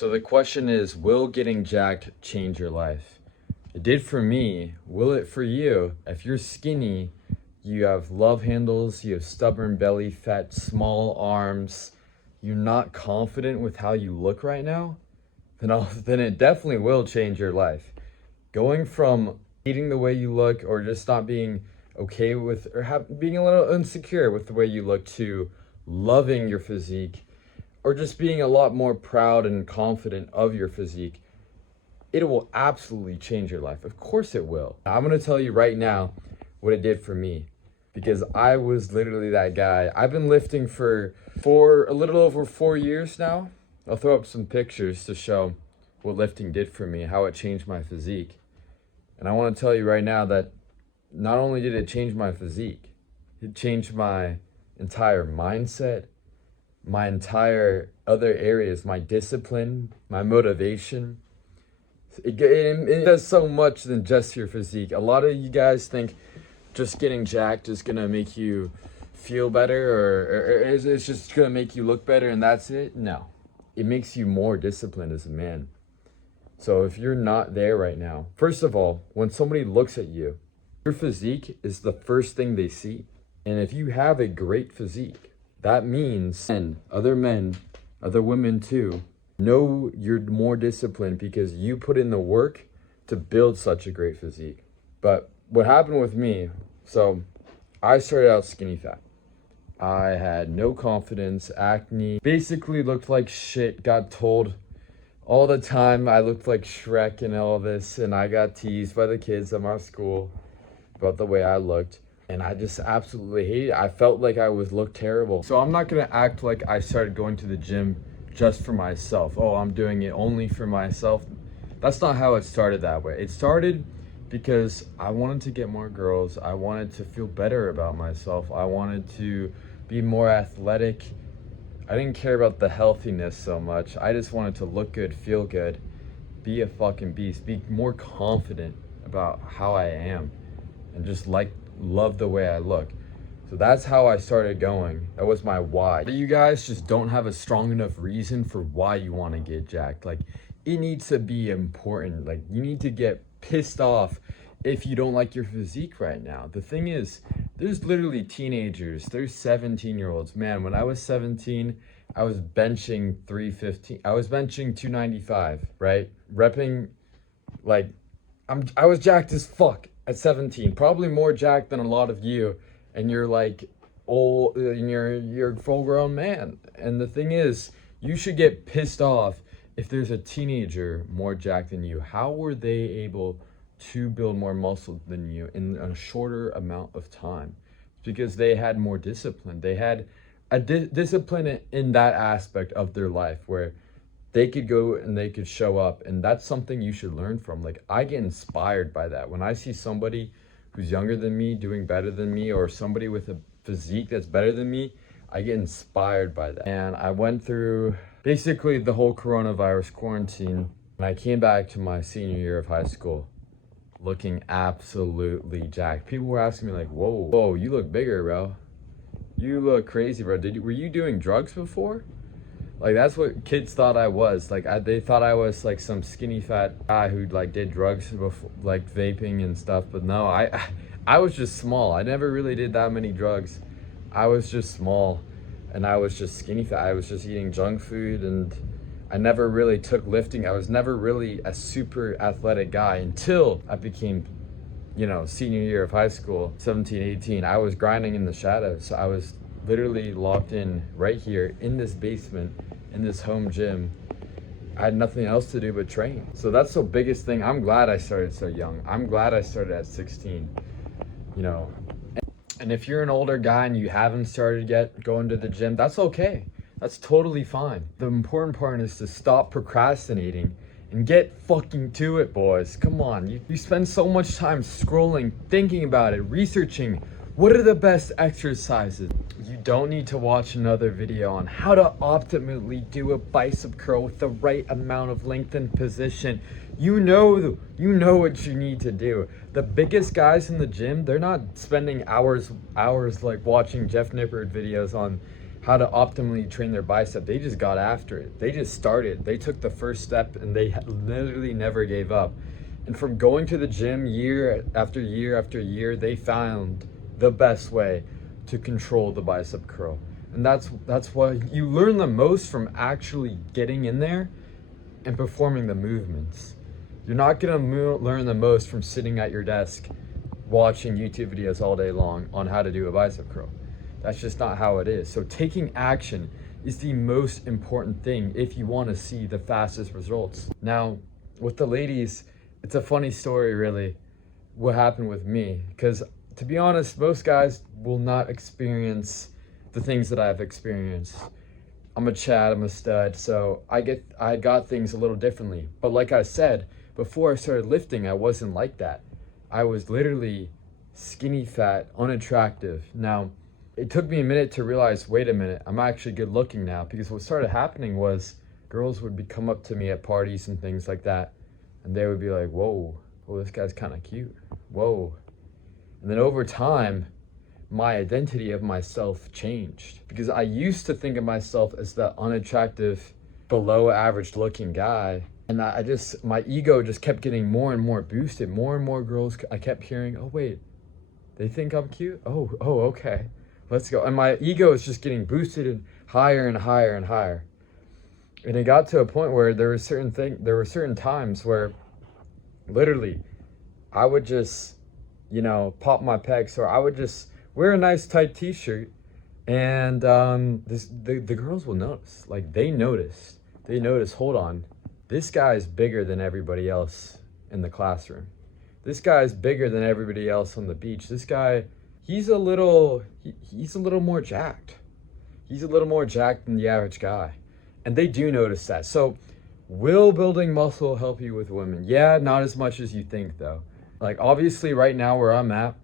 So the question is, will getting jacked change your life? It did for me. Will it for you? If you're skinny, you have love handles, you have stubborn belly fat, small arms, you're not confident with how you look right now, then it definitely will change your life. Going from hating the way you look or just not being okay with or being a little insecure with the way you look to loving your physique or just being a lot more proud and confident of your physique, it will absolutely change your life. Of course it will. I'm going to tell you right now what it did for me, because I was literally that guy. I've been lifting for a little over 4 years now. I'll throw up some pictures to show what lifting did for me, how it changed my physique. And I want to tell you right now that not only did it change my physique, it changed my entire mindset, my entire other areas, my discipline, my motivation. It does so much than just your physique. A lot of you guys think just getting jacked is gonna make you feel better or it's just gonna make you look better and that's it. No, it makes you more disciplined as a man. So if you're not there right now, first of all, when somebody looks at you, your physique is the first thing they see. And if you have a great physique, that means other women too, know you're more disciplined because you put in the work to build such a great physique. But what happened with me, so I started out skinny fat. I had no confidence, acne, basically looked like shit, got told all the time I looked like Shrek and all this, and I got teased by the kids at my school about the way I looked. And I just absolutely hated it. I felt like I looked terrible. So I'm not gonna act like I started going to the gym just for myself. Oh, I'm doing it only for myself. That's not how it started that way. It started because I wanted to get more girls. I wanted to feel better about myself. I wanted to be more athletic. I didn't care about the healthiness so much. I just wanted to look good, feel good, be a fucking beast, be more confident about how I am, and just love the way I look. So that's how I started going. That was my why. But you guys just don't have a strong enough reason for why you want to get jacked. Like, it needs to be important. Like, you need to get pissed off if you don't like your physique right now. The thing is, there's literally teenagers, there's 17-year-olds. Man, when I was 17, I was benching 315. I was benching 295, right? Repping, like, I was jacked as fuck at 17, probably more jacked than a lot of you, and you're like old, and you're a full-grown man. And the thing is, you should get pissed off if there's a teenager more jacked than you. How were they able to build more muscle than you in a shorter amount of time? Because they had more discipline. They had a discipline in that aspect of their life where they could go and they could show up, and that's something you should learn from. Like, I get inspired by that. When I see somebody who's younger than me doing better than me, or somebody with a physique that's better than me, I get inspired by that. And I went through basically the whole coronavirus quarantine, and I came back to my senior year of high school looking absolutely jacked. People were asking me like, whoa, you look bigger, bro. You look crazy, bro. Were you doing drugs before? Like, that's what kids thought I was. Like, they thought I was like some skinny fat guy who like did drugs before, like vaping and stuff. But no, I was just small. I never really did that many drugs. I was just small, and I was just skinny fat. I was just eating junk food, and I never really took lifting. I was never really a super athletic guy until I became, senior year of high school, 17, 18. I was grinding in the shadows. I was literally locked in right here in this basement, in this home gym. I had nothing else to do but train. So that's the biggest thing. I'm glad I started so young. I'm glad I started at 16, And if you're an older guy and you haven't started yet going to the gym, that's okay. That's totally fine. The important part is to stop procrastinating and get fucking to it, boys. Come on, you spend so much time scrolling, thinking about it, researching what are the best exercises. You don't need to watch another video on how to optimally do a bicep curl with the right amount of length and position. You know what you need to do. The biggest guys in the gym, they're not spending hours like watching Jeff Nippard videos on how to optimally train their bicep. They just got after it. They just started. They took the first step and they literally never gave up. And from going to the gym year after year after year, they found the best way to control the bicep curl. And that's why you learn the most from actually getting in there and performing the movements. You're not gonna learn the most from sitting at your desk watching YouTube videos all day long on how to do a bicep curl. That's just not how it is. So taking action is the most important thing if you want to see the fastest results. Now, with the ladies, it's a funny story really what happened with me, because to be honest, most guys will not experience the things that I've experienced. I'm a Chad, I'm a stud, so I got things a little differently. But like I said, before I started lifting, I wasn't like that. I was literally skinny fat, unattractive. Now, it took me a minute to realize, wait a minute, I'm actually good looking now, because what started happening was girls would come up to me at parties and things like that, and they would be like, whoa, this guy's kind of cute, whoa. And then over time, my identity of myself changed, because I used to think of myself as the unattractive, below average looking guy. And my ego just kept getting more and more boosted. More and more girls, I kept hearing, oh wait, they think I'm cute? Oh, okay, let's go. And my ego is just getting boosted and higher and higher and higher. And it got to a point where there were certain times where literally I would just, pop my pecs, or I would just wear a nice tight t-shirt, and the girls will notice. Like, they notice, hold on, this guy's bigger than everybody else in the classroom. This guy's bigger than everybody else on the beach. This guy, he's a little more jacked. He's a little more jacked than the average guy. And they do notice that. So will building muscle help you with women? Yeah, not as much as you think though. Like, obviously right now where I'm at,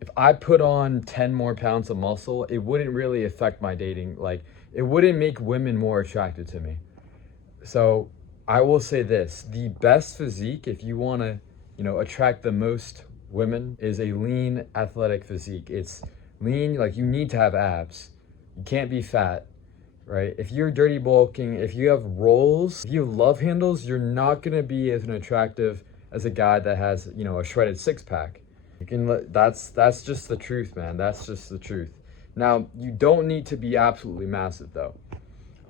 if I put on 10 more pounds of muscle, it wouldn't really affect my dating. Like, it wouldn't make women more attracted to me. So I will say this, the best physique, if you want to, attract the most women, is a lean, athletic physique. It's lean, like, you need to have abs. You can't be fat, right? If you're dirty bulking, if you have rolls, if you have love handles, you're not going to be as attractive as a guy that has, a shredded six pack. That's just the truth, man. That's just the truth. Now, you don't need to be absolutely massive though.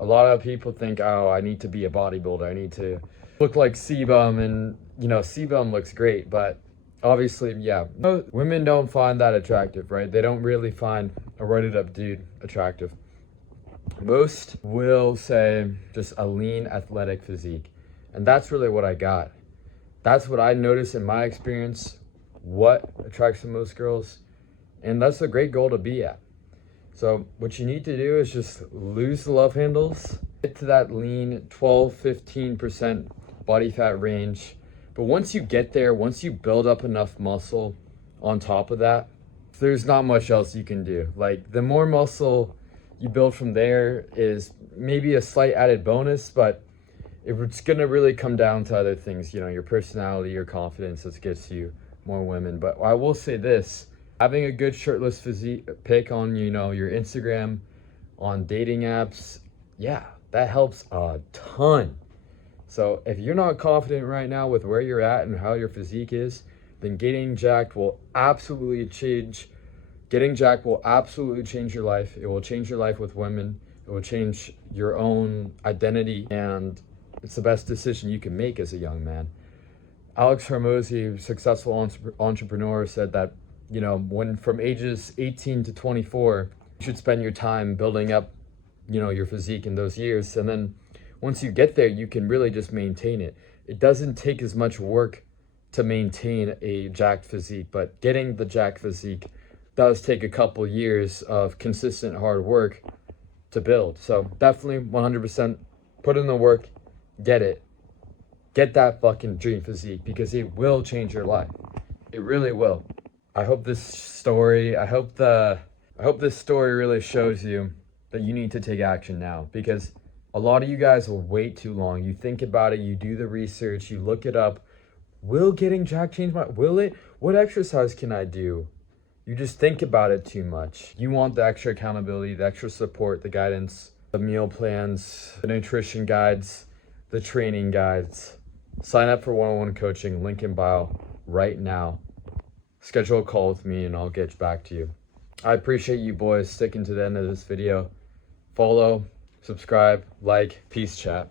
A lot of people think, oh, I need to be a bodybuilder. I need to look like Sebum, and Sebum looks great, but obviously, yeah, women don't find that attractive, right? They don't really find a roided up dude attractive. Most will say just a lean, athletic physique. And that's really what I got. That's what I noticed in my experience, what attracts the most girls. And that's a great goal to be at. So what you need to do is just lose the love handles, get to that lean 12-15% body fat range. But once you get there, once you build up enough muscle on top of that, there's not much else you can do. Like, the more muscle you build from there is maybe a slight added bonus, but it's gonna really come down to other things, your personality, your confidence that gets you more women. But I will say this, having a good shirtless physique pic on, your Instagram, on dating apps, yeah, that helps a ton. So if you're not confident right now with where you're at and how your physique is, then getting jacked will absolutely change. Getting jacked will absolutely change your life. It will change your life with women. It will change your own identity, and it's the best decision you can make as a young man. Alex Hormozi, a successful entrepreneur, said that, when from ages 18 to 24, you should spend your time building up, your physique in those years. And then once you get there, you can really just maintain it. It doesn't take as much work to maintain a jacked physique, but getting the jacked physique does take a couple years of consistent hard work to build. So definitely 100% put in the work, get it. Get that fucking dream physique, because it will change your life. It really will. I hope this story really shows you that you need to take action now, because a lot of you guys will wait too long. You think about it, you do the research, you look it up. Will getting jacked change will it? What exercise can I do? You just think about it too much. You want the extra accountability, the extra support, the guidance, the meal plans, the nutrition guides, the training guides. Sign up for one-on-one coaching, link in bio right now. Schedule a call with me and I'll get back to you. I appreciate you boys sticking to the end of this video. Follow, subscribe, like, peace chat.